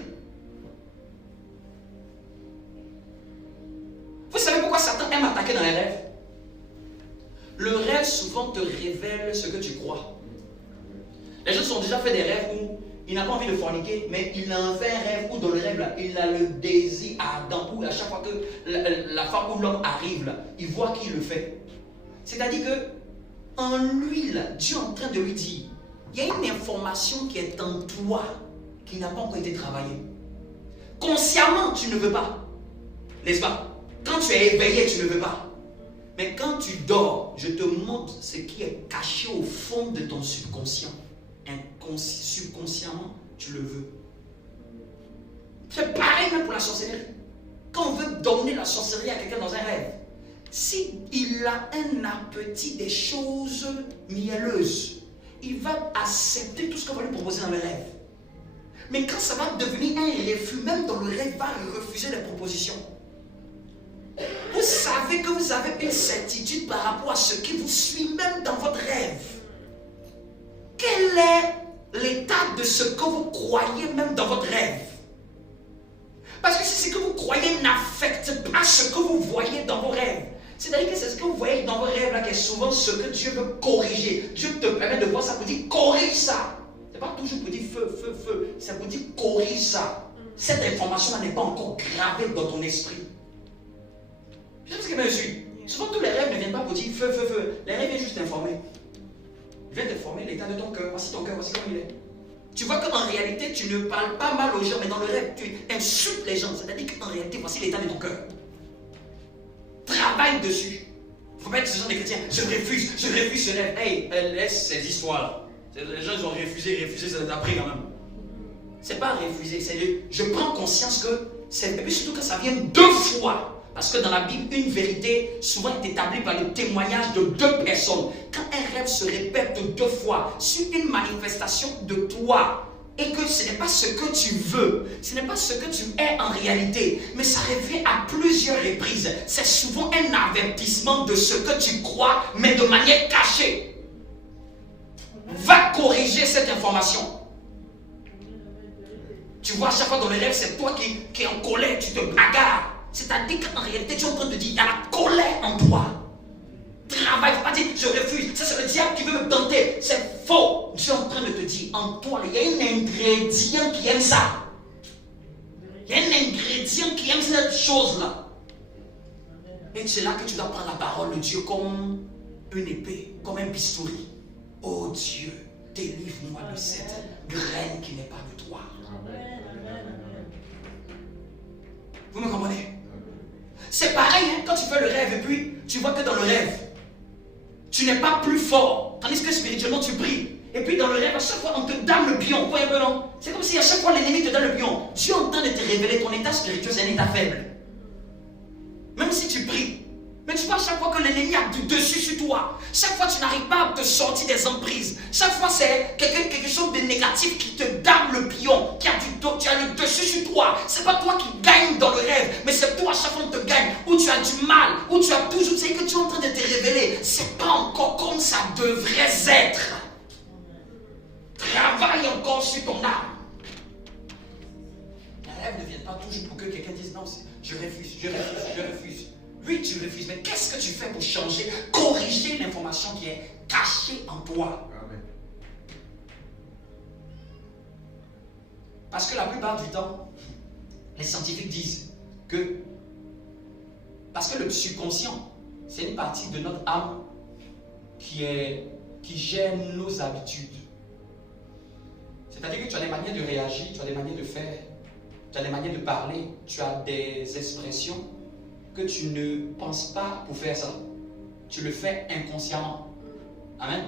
Vous savez pourquoi Satan aime attaquer dans les rêves? Le rêve souvent te révèle ce que tu crois. Les gens ont déjà fait des rêves où il n'a pas envie de forniquer, mais il a fait un rêve où dans le rêve, là, il a le désir ardent, où à chaque fois que la femme ou l'homme arrive, là, il voit qu'il le fait. C'est-à-dire que en lui, là, Dieu est en train de lui dire, il y a une information qui est en toi, qui n'a pas encore été travaillée. Consciemment, tu ne veux pas. N'est-ce pas? Quand tu es éveillé, tu ne veux pas. Mais quand tu dors, je te montre ce qui est caché au fond de ton subconscient. Subconsciemment, tu le veux. C'est pareil même pour la sorcellerie. Quand on veut donner la sorcellerie à quelqu'un dans un rêve, s'il a un appétit des choses mielleuses, il va accepter tout ce qu'on va lui proposer dans le rêve. Mais quand ça va devenir un refus, même dans le rêve, il va refuser les propositions. Vous savez que vous avez une certitude par rapport à ce qui vous suit même dans votre rêve. Quel est l'état de ce que vous croyez même dans votre rêve? Parce que si ce que vous croyez n'affecte pas ce que vous voyez dans vos rêves, c'est-à-dire que c'est ce que vous voyez dans vos rêves là qui est souvent ce que Dieu veut corriger. Dieu te permet de voir ça pour dire corrige ça. Ce n'est pas toujours pour dire feu, feu, feu. C'est pour dire corrige ça. Cette information n'est pas encore gravée dans ton esprit. Je sais ce que je me suis. Souvent tous les rêves ne viennent pas pour dire feu, feu, feu. Les rêves viennent juste t'informer. Ils viennent t'informer l'état de ton cœur. Voici ton cœur, voici comment il est. Tu vois qu'en réalité, tu ne parles pas mal aux gens, mais dans le rêve, tu insultes les gens. C'est-à-dire qu'en réalité, voici l'état de ton cœur. Travaille dessus. Il ne faut pas être ce genre de chrétien. Je refuse ce rêve. Hey, laisse ces histoires-là. Les gens, ils ont refusé, ça t'a pris quand même. C'est pas refuser, c'est je prends conscience que c'est. Et puis surtout que ça vient 2 fois. Parce que dans la Bible, une vérité souvent est établie par le témoignage de 2 personnes. Quand un rêve se répète 2 fois sur une manifestation de toi, et que ce n'est pas ce que tu veux, ce n'est pas ce que tu es en réalité, mais ça revient à plusieurs reprises, c'est souvent un avertissement de ce que tu crois, mais de manière cachée. Va corriger cette information. Tu vois, à chaque fois dans les rêves, c'est toi qui es en colère, tu te bagarres. C'est-à-dire qu'en réalité, tu es en train de dire, il y a la colère en toi. Travaille, il ne faut pas dire, je refuse. Ça, c'est le diable qui veut me tenter. C'est faux. Je suis en train de te dire, en toi, il y a un ingrédient qui aime ça. Il y a un ingrédient qui aime cette chose-là. Et c'est là que tu dois prendre la parole de Dieu comme une épée, comme un bistouri. Oh Dieu, délivre-moi de cette graine qui n'est pas de toi. Vous me comprenez? C'est pareil hein, quand tu fais le rêve et puis tu vois que dans le rêve, tu n'es pas plus fort. Tandis que spirituellement tu brilles. Et puis dans le rêve, à chaque fois on te donne le pion. Vous voyez un peu non? C'est comme si à chaque fois l'ennemi te donne le pion. Dieu est en train de te révéler ton état spirituel, c'est un état faible. Même si tu pries. Mais tu vois, chaque fois que l'ennemi a du dessus sur toi, chaque fois tu n'arrives pas à te sortir des emprises, chaque fois c'est quelque chose de négatif qui te donne le pion, qui a le dessus sur toi. C'est pas toi qui gagne dans le rêve, mais c'est toi à chaque fois qui te gagne, où tu as du mal, où tu as toujours, c'est que tu es en train de te révéler. C'est pas encore comme ça devrait être. Travaille encore sur ton âme. Les rêves ne viennent pas toujours pour que quelqu'un dise non, je refuse, je refuse, je refuse. Oui, tu refuses, mais qu'est-ce que tu fais pour changer, corriger l'information qui est cachée en toi? Amen. Parce que la plupart du temps, les scientifiques disent que, parce que le subconscient, c'est une partie de notre âme qui gère nos habitudes. C'est-à-dire que tu as des manières de réagir, tu as des manières de faire, tu as des manières de parler, tu as des expressions que tu ne penses pas pour faire ça. Tu le fais inconsciemment. Amen.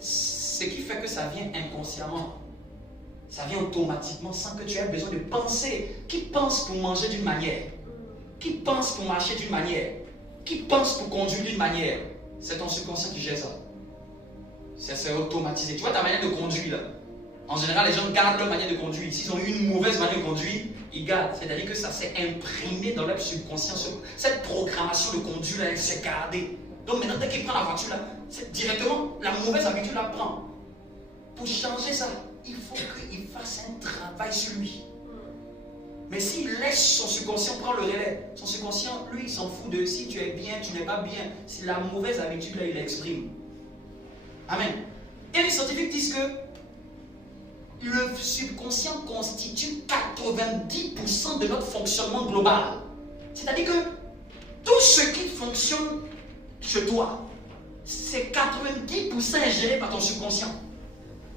Ce qui fait que ça vient inconsciemment. Ça vient automatiquement sans que tu aies besoin de penser. Qui pense pour manger d'une manière? Qui pense pour marcher d'une manière? Qui pense pour conduire d'une manière? C'est ton subconscient qui gère ça. C'est automatisé. Tu vois ta manière de conduire là. En général, les gens gardent leur manière de conduire. S'ils ont eu une mauvaise manière de conduire, ils gardent. C'est-à-dire que ça s'est imprimé dans leur subconscient. Cette programmation de conduire, là, elle s'est gardée. Donc maintenant, dès qu'il prend la voiture, là, directement, la mauvaise habitude la prend. Pour changer ça, il faut qu'il fasse un travail sur lui. Mais s'il laisse son subconscient prendre le relais, son subconscient, lui, il s'en fout de si tu es bien, tu n'es pas bien. C'est la mauvaise habitude, là, il l'exprime. Amen. Et les scientifiques disent que le subconscient constitue 90% de notre fonctionnement global. C'est-à-dire que tout ce qui fonctionne chez toi, c'est 90% est géré par ton subconscient.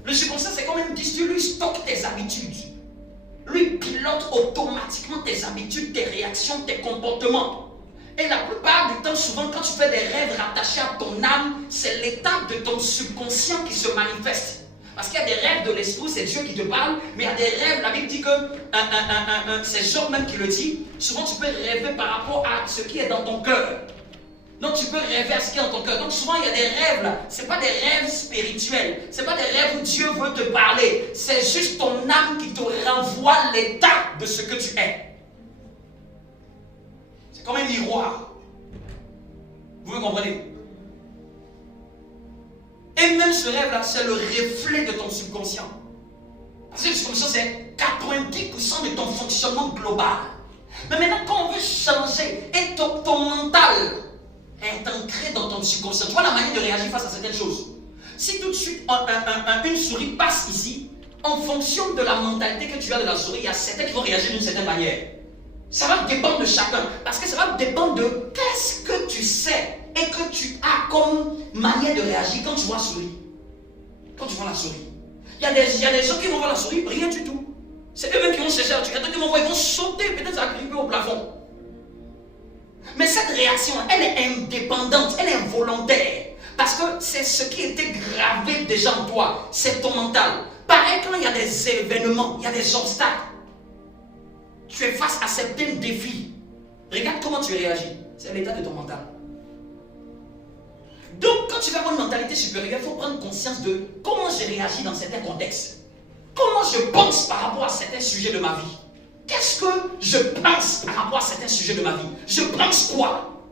Le subconscient, c'est quand même dit, tu lui stockes tes habitudes. Lui pilote automatiquement tes habitudes, tes réactions, tes comportements. Et la plupart du temps, souvent, quand tu fais des rêves rattachés à ton âme, c'est l'état de ton subconscient qui se manifeste. Parce qu'il y a des rêves de l'esprit, c'est Dieu qui te parle, mais il y a des rêves, la Bible dit que, c'est Job même qui le dit, souvent tu peux rêver par rapport à ce qui est dans ton cœur. Donc tu peux rêver à ce qui est dans ton cœur. Donc souvent il y a des rêves là, ce n'est pas des rêves spirituels, ce n'est pas des rêves où Dieu veut te parler, c'est juste ton âme qui te renvoie l'état de ce que tu es. C'est comme un miroir. Vous me comprenez? Et même ce rêve-là, c'est le reflet de ton subconscient. Parce que le subconscient, c'est 90% de ton fonctionnement global. Mais maintenant, quand on veut changer, et ton mental est ancré dans ton subconscient, tu vois la manière de réagir face à certaines choses. Si tout de suite, une souris passe ici, en fonction de la mentalité que tu as de la souris, il y a certains qui vont réagir d'une certaine manière. Ça va dépendre de chacun. Parce que ça va dépendre de qu'est-ce que tu sais et que tu as comme manière de réagir quand tu vois la souris. Quand tu vois la souris. Il y a des gens qui vont voir la souris, rien du tout. C'est eux-mêmes qui vont chercher la tuer. Il y a d'autres qui vont voir, ils vont sauter, peut-être ça va grimper au plafond. Mais cette réaction, elle est indépendante, elle est involontaire. Parce que c'est ce qui était gravé déjà en toi. C'est ton mental. Pareil, quand il y a des événements, il y a des obstacles, tu es face à certains défis. Regarde comment tu réagis. C'est l'état de ton mental. Donc, quand tu vas avoir une mentalité supérieure, il faut prendre conscience de comment j'ai réagi dans certains contextes. Comment je pense par rapport à certains sujets de ma vie. Qu'est-ce que je pense par rapport à certains sujets de ma vie? Je pense quoi?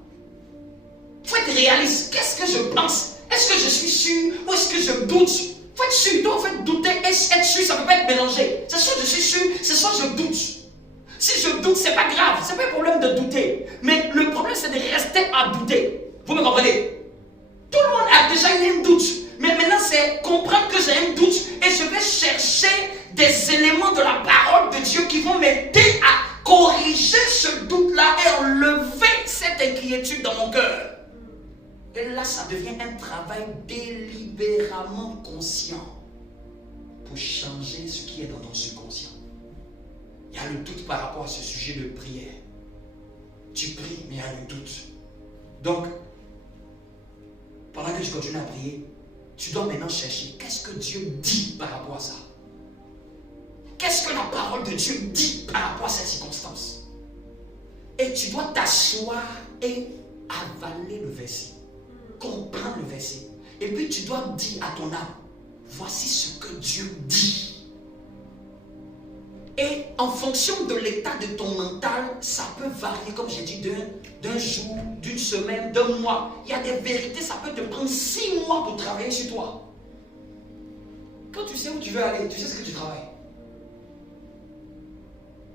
Il faut être réaliste. Qu'est-ce que je pense? Est-ce que je suis sûr ou est-ce que je doute? Il faut être sûr. Donc, en fait, douter et être sûr, ça ne peut pas être mélangé. C'est soit je suis sûr, c'est soit je doute. Si je doute, ce n'est pas grave. Ce n'est pas un problème de douter. Mais le problème, c'est de rester à douter. Vous me comprenez? Tout le monde a déjà eu un doute. Mais maintenant, c'est comprendre que j'ai un doute et je vais chercher des éléments de la parole de Dieu qui vont m'aider à corriger ce doute-là et enlever cette inquiétude dans mon cœur. Et là, ça devient un travail délibérément conscient pour changer ce qui est dans ton subconscient. Il y a le doute par rapport à ce sujet de prière. Tu pries, mais il y a le doute. Donc, pendant que tu continues à prier, tu dois maintenant chercher qu'est-ce que Dieu dit par rapport à ça. Qu'est-ce que la parole de Dieu dit par rapport à cette circonstance. Et tu dois t'asseoir et avaler le verset. Comprendre le verset. Et puis tu dois dire à ton âme, voici ce que Dieu dit. Et en fonction de l'état de ton mental, ça peut varier, comme j'ai dit, d'un jour, d'une semaine, d'un mois. Il y a des vérités, ça peut te prendre 6 mois pour travailler sur toi. Quand tu sais où tu veux aller, tu sais ce que tu travailles.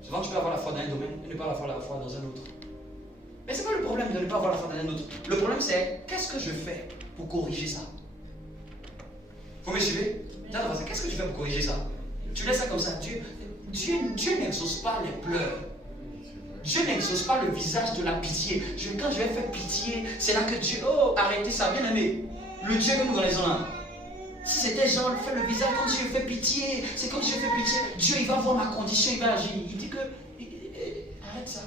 Souvent, tu peux avoir la foi dans un domaine et ne pas avoir la foi dans un autre. Mais ce n'est pas le problème de ne pas avoir la foi dans un autre. Le problème, c'est qu'est-ce que je fais pour corriger ça? Vous me suivez? Qu'est-ce que tu fais pour corriger ça? Tu laisses ça comme ça. Dieu n'exauce pas les pleurs. Dieu n'exauce pas le visage de la pitié. Quand je vais faire pitié, c'est là que Dieu... Oh, arrêtez ça, bien aimé. Le Dieu que nous connaissons là. Si c'était genre, fait le visage comme si je fais pitié, c'est comme si je fais pitié. Dieu, il va voir ma condition, il va agir. Il dit que... Arrête ça.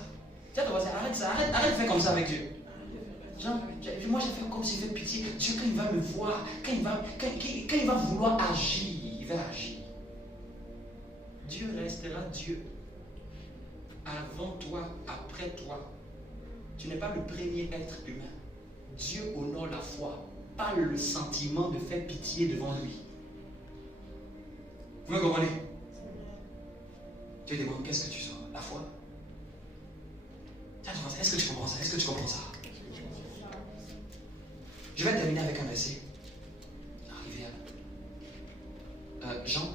Arrête ça. Arrête de faire comme ça avec Dieu. Genre, moi, je fais comme s'il fait pitié. Dieu, quand il va me voir, quand il va vouloir agir, il va agir. Dieu restera Dieu. Avant toi, après toi. Tu n'es pas le premier être humain. Dieu honore la foi, pas le sentiment de faire pitié devant lui. Vous me comprenez? Dieu demande, qu'est-ce que tu sens? La foi. Est-ce que tu comprends ça? Est-ce que tu comprends ça? Je vais terminer avec un verset. Arrivé à Jean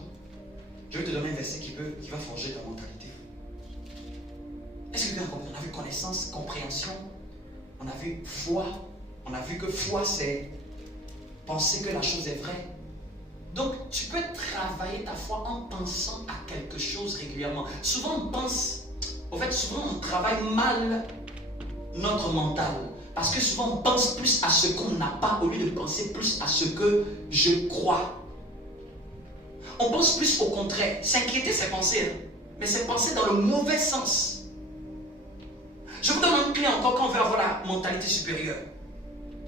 Je vais te donner un verset qui va forger ta mentalité. Est-ce que bien compris? On a vu connaissance, compréhension, on a vu foi, on a vu que foi c'est penser que la chose est vraie. Donc tu peux travailler ta foi en pensant à quelque chose régulièrement. Souvent on travaille mal notre mental. Parce que souvent on pense plus à ce qu'on n'a pas au lieu de penser plus à ce que je crois. On pense plus au contraire. S'inquiéter, c'est penser. Mais c'est penser dans le mauvais sens. Je vous donne une clé encore quand on veut avoir la mentalité supérieure.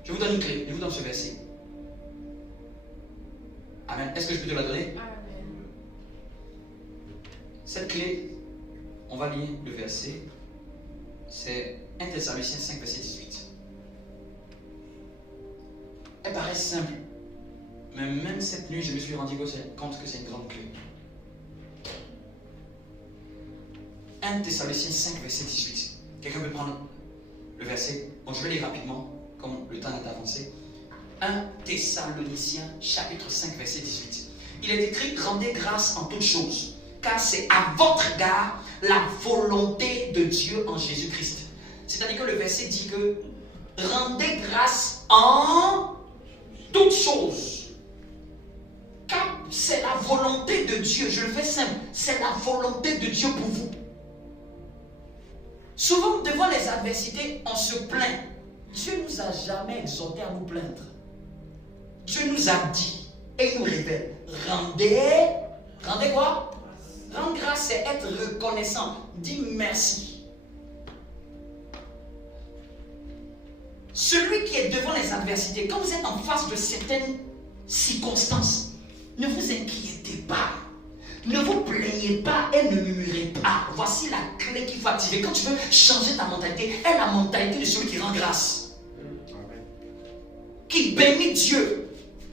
Je vous donne une clé. Je vous donne ce verset. Amen. Est-ce que je peux te la donner? Amen. Cette clé, on va lire le verset. C'est 1 Thessaloniciens 5, verset 18. Elle paraît simple. Mais même cette nuit, je me suis rendu compte que c'est une grande clé. 1 Thessaloniciens 5, verset 18. Quelqu'un peut prendre le verset? Bon, je vais lire rapidement, comme le temps est avancé. 1 Thessaloniciens, chapitre 5, verset 18. Il est écrit, rendez grâce en toutes choses, car c'est à votre égard la volonté de Dieu en Jésus-Christ. C'est-à-dire que le verset dit que rendez grâce en toutes choses. Car c'est la volonté de Dieu. Je le fais simple. C'est la volonté de Dieu pour vous. Souvent, devant les adversités, on se plaint. Dieu ne nous a jamais exhorté à nous plaindre. Dieu nous a dit et il nous révèle. Rendez quoi? Rendre grâce, c'est être reconnaissant. Dis merci. Celui qui est devant les adversités, quand vous êtes en face de certaines circonstances, ne vous inquiétez pas. Ne vous plaignez pas et ne murmurez pas. Voici la clé qu'il faut activer. Quand tu veux changer ta mentalité, est la mentalité de celui qui rend grâce. Qui bénit Dieu.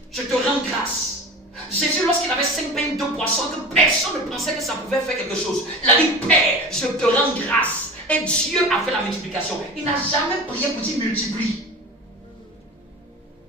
Je te rends grâce. Jésus, lorsqu'il avait 5 pains et 2 poissons, que personne ne pensait que ça pouvait faire quelque chose. Il a dit, Père, je te rends grâce. Et Dieu a fait la multiplication. Il n'a jamais prié pour dire multiplie.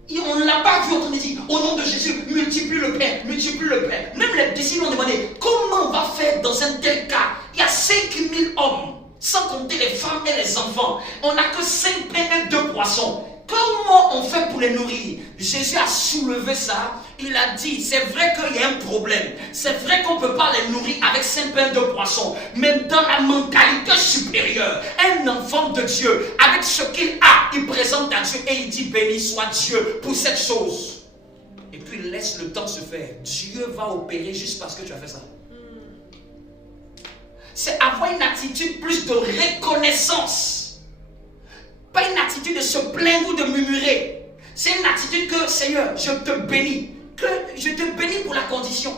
Et on ne l'a pas vu, on dit, au nom de Jésus, multiplie le pain, multiplie le pain. Même les disciples ont demandé, comment on va faire dans un tel cas? Il y a 5000 hommes, sans compter les femmes et les enfants. On n'a que 5 pains et 2 poissons. Comment on fait pour les nourrir? Jésus a soulevé ça. Il a dit, c'est vrai qu'il y a un problème. C'est vrai qu'on ne peut pas les nourrir avec 5 pains de poisson. Mais dans la mentalité supérieure, un enfant de Dieu, avec ce qu'il a, il présente à Dieu et il dit, béni soit Dieu pour cette chose. Et puis il laisse le temps se faire. Dieu va opérer juste parce que tu as fait ça. C'est avoir une attitude plus de reconnaissance. Pas une attitude de se plaindre ou de murmurer. C'est une attitude que, Seigneur, je te bénis. Que je te bénis pour la condition.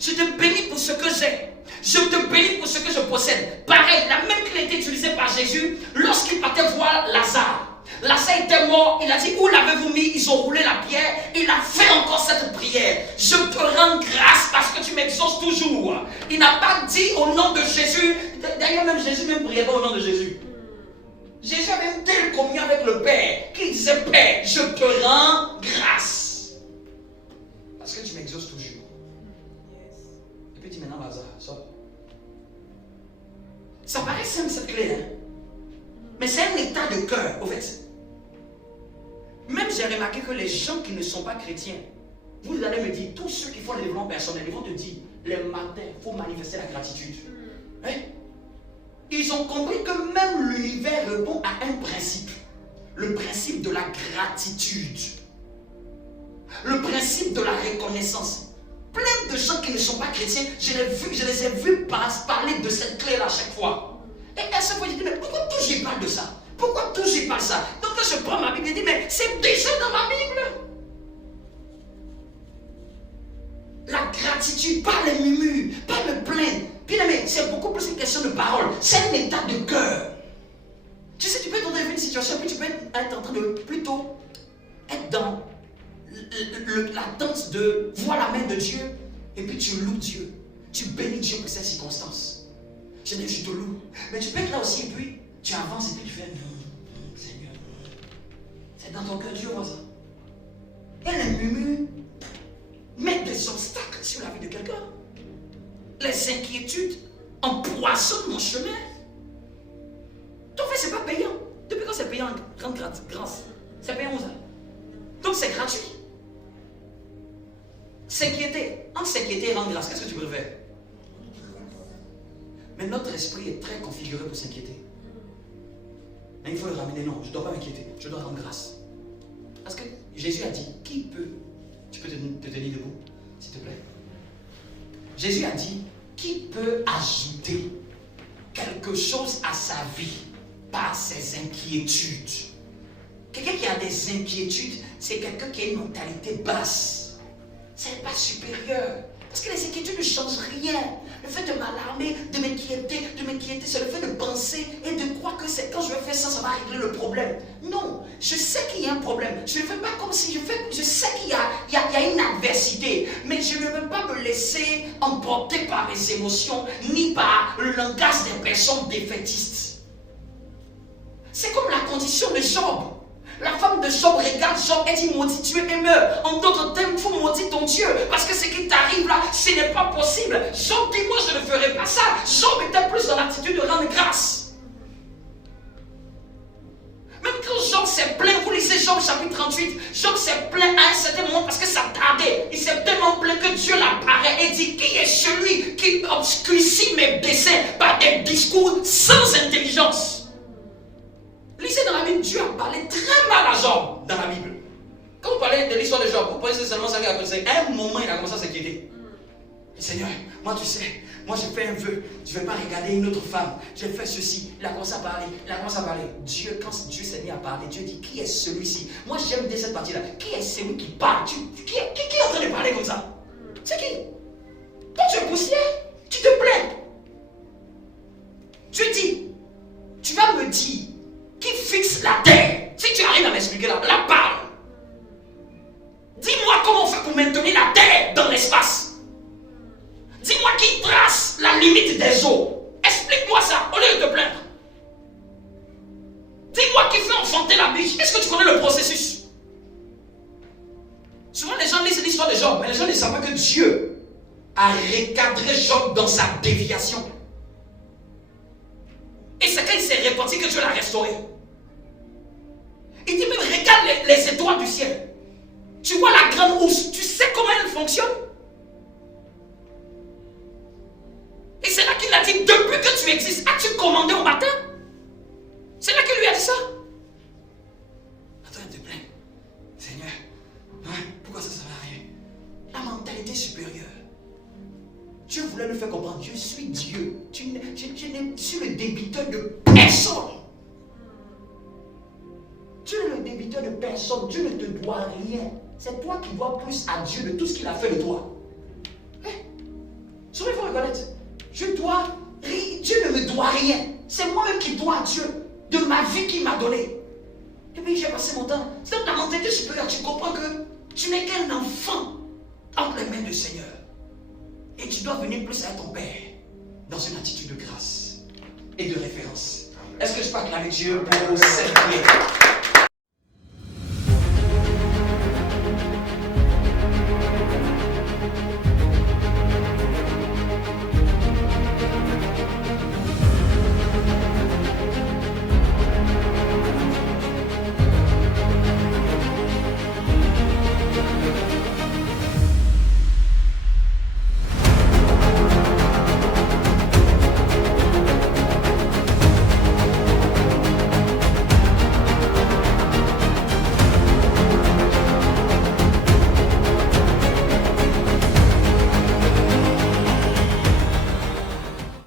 Je te bénis pour ce que j'ai. Je te bénis pour ce que je possède. Pareil, la même clé était utilisée par Jésus lorsqu'il partait voir Lazare. Lazare était mort. Il a dit, où l'avez-vous mis? Ils ont roulé la pierre. Il a fait encore cette prière. Je te rends grâce parce que tu m'exauces toujours. Il n'a pas dit au nom de Jésus. D'ailleurs, même Jésus ne priait pas au nom de Jésus. Jésus avait une telle communion avec le Père qu'il disait, Père, je te rends grâce. Parce que tu m'exauces toujours. Et puis il dit maintenant, Lazare, sors. Ça paraît simple cette clé, hein? Mais c'est un état de cœur, au fait. Même j'ai remarqué que les gens qui ne sont pas chrétiens, vous allez me dire, tous ceux qui font le développement personnel, ils vont te dire, les matins, il faut manifester la gratitude. Hein? Ils ont compris que même l'univers répond à un principe. Le principe de la gratitude. Le principe de la reconnaissance. Plein de gens qui ne sont pas chrétiens, je les ai vus parler de cette clé-là à chaque fois. Et à chaque fois, je dis, mais pourquoi toujours ils parlent de ça? Pourquoi toujours ils parlent de ça? Donc là, je prends ma Bible et je dis, mais c'est déjà dans ma Bible. La gratitude, pas les murmures, pas le plaindre. Puis mais c'est beaucoup plus une question de parole. C'est un état de cœur. Tu sais, tu peux être dans une situation, puis tu peux être en train de plutôt être dans la danse de voir la main de Dieu, et puis tu loues Dieu. Tu bénis Dieu pour cette circonstance. Je te loue. Mais tu peux être là aussi, et puis tu avances, et puis tu fais, Seigneur. C'est dans ton cœur, Dieu voit ça. Et les murmures mettent des obstacles sur la vie de quelqu'un. ces inquiétudes empoisonnent mon chemin. Donc, en fait, ce n'est pas payant. Depuis quand c'est payant, grâce? C'est payant où ça? Donc, c'est gratuit. S'inquiéter. Entre s'inquiéter et rendre grâce, qu'est-ce que tu préfères? Mais notre esprit est très configuré pour s'inquiéter. Mais il faut le ramener. Non, je ne dois pas m'inquiéter. Je dois rendre grâce. Parce que Jésus a dit, qui peut... Tu peux te tenir debout, s'il te plaît? Jésus a dit, qui peut ajouter quelque chose à sa vie par ses inquiétudes? Quelqu'un qui a des inquiétudes, c'est quelqu'un qui a une mentalité basse. C'est pas supérieur. Parce que les inquiétudes ne changent rien. Le fait de m'alarmer, de m'inquiéter, c'est le fait de penser et de croire que c'est quand je vais faire ça, ça va régler le problème. Non, je sais qu'il y a un problème. Je ne fais pas comme si je sais qu'il y a une adversité. Mais je ne veux pas me laisser emporter par mes émotions, ni par le langage des personnes défaitistes. C'est comme la condition de Job. La femme de Job regarde Job et dit, maudit Dieu et meurs. En d'autres termes, il faut maudire ton Dieu. Parce que ce qui t'arrive là, ce n'est pas possible. Job dit, moi je ne ferai pas ça. Job était plus dans l'attitude de rendre grâce. Même quand Job s'est plaint, vous lisez Job chapitre 38, Job s'est plaint à un certain moment parce que ça tardait. Il s'est tellement plaint que Dieu l'apparaît et dit, qui est celui qui obscurcit mes desseins par des discours sans intelligence? Lisez dans la Bible, Dieu a parlé très mal à Job dans la Bible. Quand vous parlez de l'histoire de Job, vous pensez seulement ça qu'il a pensé. À un moment, il a commencé à s'inquiéter. Seigneur, moi tu sais, moi j'ai fait un vœu, je ne vais pas regarder une autre femme. J'ai fait ceci. Il a commencé à parler, Dieu, quand Dieu s'est mis à parler, Dieu dit, qui est celui-ci? Moi j'aime bien cette partie-là. Qui est celui qui parle? Qui est en train de parler comme ça? C'est qui? Toi tu es poussière, tu te plains. Dieu dit, tu vas me dire, qui fixe la terre? Si tu arrives à m'expliquer là, parle. Dis-moi comment on fait pour maintenir la terre dans l'espace. Dis-moi qui trace la limite des eaux. Explique-moi ça au lieu de te plaindre. Dis-moi qui fait enfanter la biche. Est-ce que tu connais le processus? Souvent les gens lisent l'histoire de Job, mais les gens ne savent pas que Dieu a recadré Job dans sa déviation. Et c'est quand il s'est repenti que Dieu l'a restauré. Il dit même, regarde les étoiles du ciel. Tu vois la grande housse, tu sais comment elle fonctionne? Et c'est là qu'il a dit, depuis que tu existes, as-tu commandé au matin? C'est là qu'il lui a dit ça. Attends, il te plaît. Seigneur, pourquoi ça ne sert à rien? La mentalité supérieure. Dieu voulait le faire comprendre. Je suis Dieu. Je suis le débiteur de personne. Tu es le débiteur de personne. Dieu ne te doit rien. C'est toi qui dois plus à Dieu de tout ce qu'il a fait de toi. Souvent, il faut reconnaître. Dieu ne me doit rien. C'est moi-même qui dois à Dieu de ma vie qu'il m'a donnée. Et puis j'ai passé mon temps. C'est dans ta mentalité supérieure. Tu comprends que tu n'es qu'un enfant entre les mains du Seigneur. Et tu dois venir plus à ton Père dans une attitude de grâce et de référence. Est-ce que je peux acclamer Dieu pour cette prière?